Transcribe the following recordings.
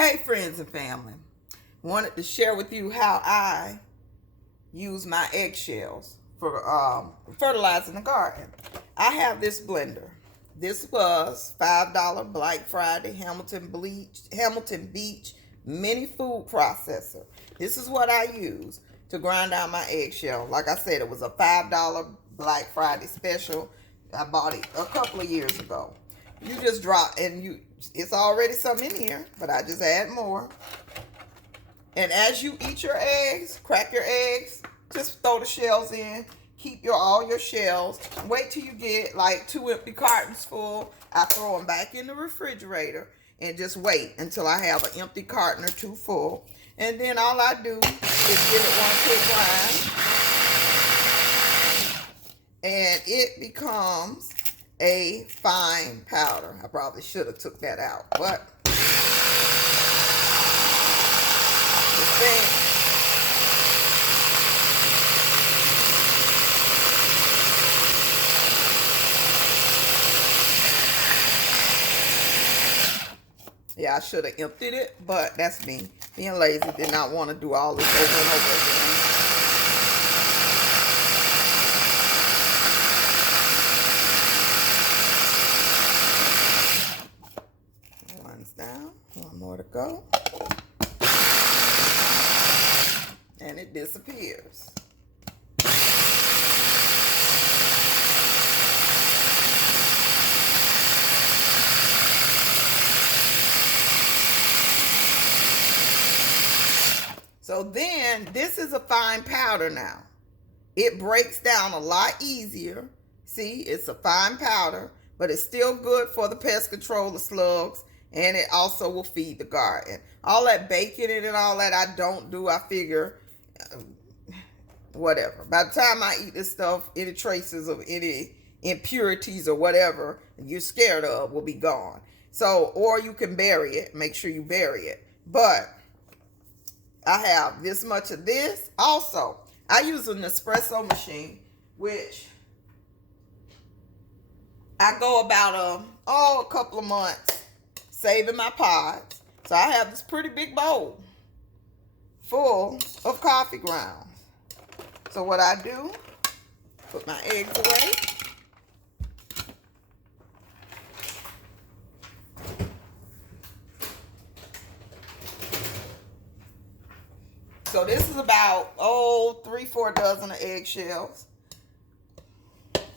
Hey friends and family, wanted to share with you how I use my eggshells for fertilizing the garden. I have this blender. This was $5 Black Friday Hamilton Beach mini food processor. This is what I use to grind down my eggshell. Like I said, it was a $5 Black Friday special. I bought it a couple of years ago. You just drop and it's already some in here, but I just add more. And as you eat your eggs, crack your eggs, just throw the shells in. Keep all your shells. Wait till you get like 2 empty cartons full. I throw them back in the refrigerator and just wait until I have an empty carton or 2 full. And then all I do is give it one quick grind. And it becomes a fine powder. I probably should have took that out, but the thing, yeah, I should have emptied it, but that's me being lazy. Did not want to do all this over and over again. Down, one more to go, and it disappears. So then this is a fine powder now. It breaks down a lot easier. See, it's a fine powder, but it's still good for the pest control, the slugs. And it also will feed the garden. All that baking it and all that I don't do. I figure, whatever. By the time I eat this stuff, any traces of any impurities or whatever you're scared of will be gone. So, or you can bury it. Make sure you bury it. But I have this much of this. Also, I use an espresso machine, which I go about a couple of months saving my pods. So I have this pretty big bowl full of coffee grounds. So what I do, put my eggs away. So this is about 3-4 dozen of eggshells.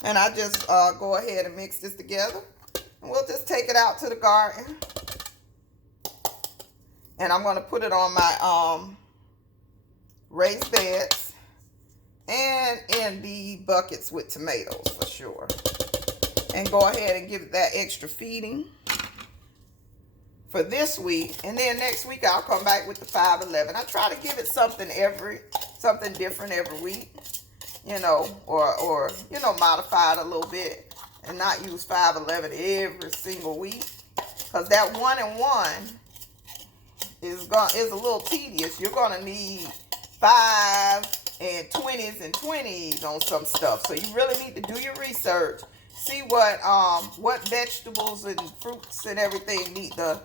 And I just go ahead and mix this together. And we'll just take it out to the garden. And I'm going to put it on my raised beds and in the buckets with tomatoes for sure. And go ahead and give it that extra feeding for this week. And then next week I'll come back with the 511. I try to give it something different every week, you know, or you know, modify it a little bit and not use 511 every single week, because that 1-in-1 is a little tedious. You're gonna need 5 and 20s and 20s on some stuff. So you really need to do your research, see what vegetables and fruits and everything need the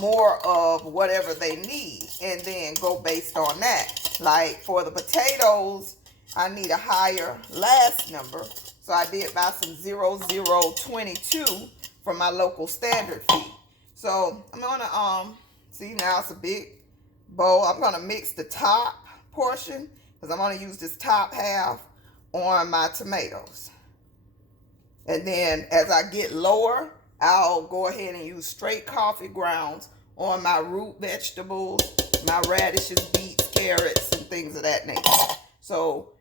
more of whatever they need, and then go based on that. Like for the potatoes, I need a higher last number, so I did buy some 0022 from my local standard feed. So I'm gonna see, now it's a big bowl. I'm gonna mix the top portion because I'm gonna use this top half on my tomatoes. And then as I get lower, I'll go ahead and use straight coffee grounds on my root vegetables, my radishes, beets, carrots, and things of that nature. So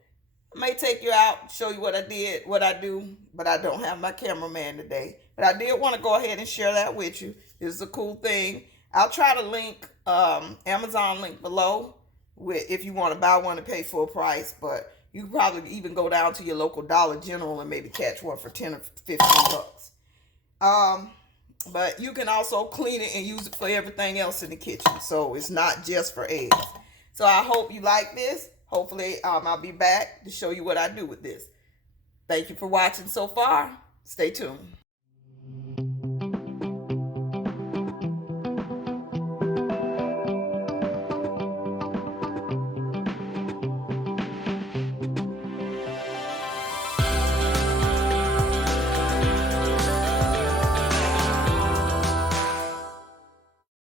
I may take you out, show you what I do, but I don't have my cameraman today. But I did want to go ahead and share that with you. This is a cool thing. I'll try to link Amazon link below if you want to buy one and pay full price, but you can probably even go down to your local Dollar General and maybe catch one for 10 or 15 bucks. But you can also clean it and use it for everything else in the kitchen. So it's not just for eggs. So I hope you like this. Hopefully I'll be back to show you what I do with this. Thank you for watching so far. Stay tuned.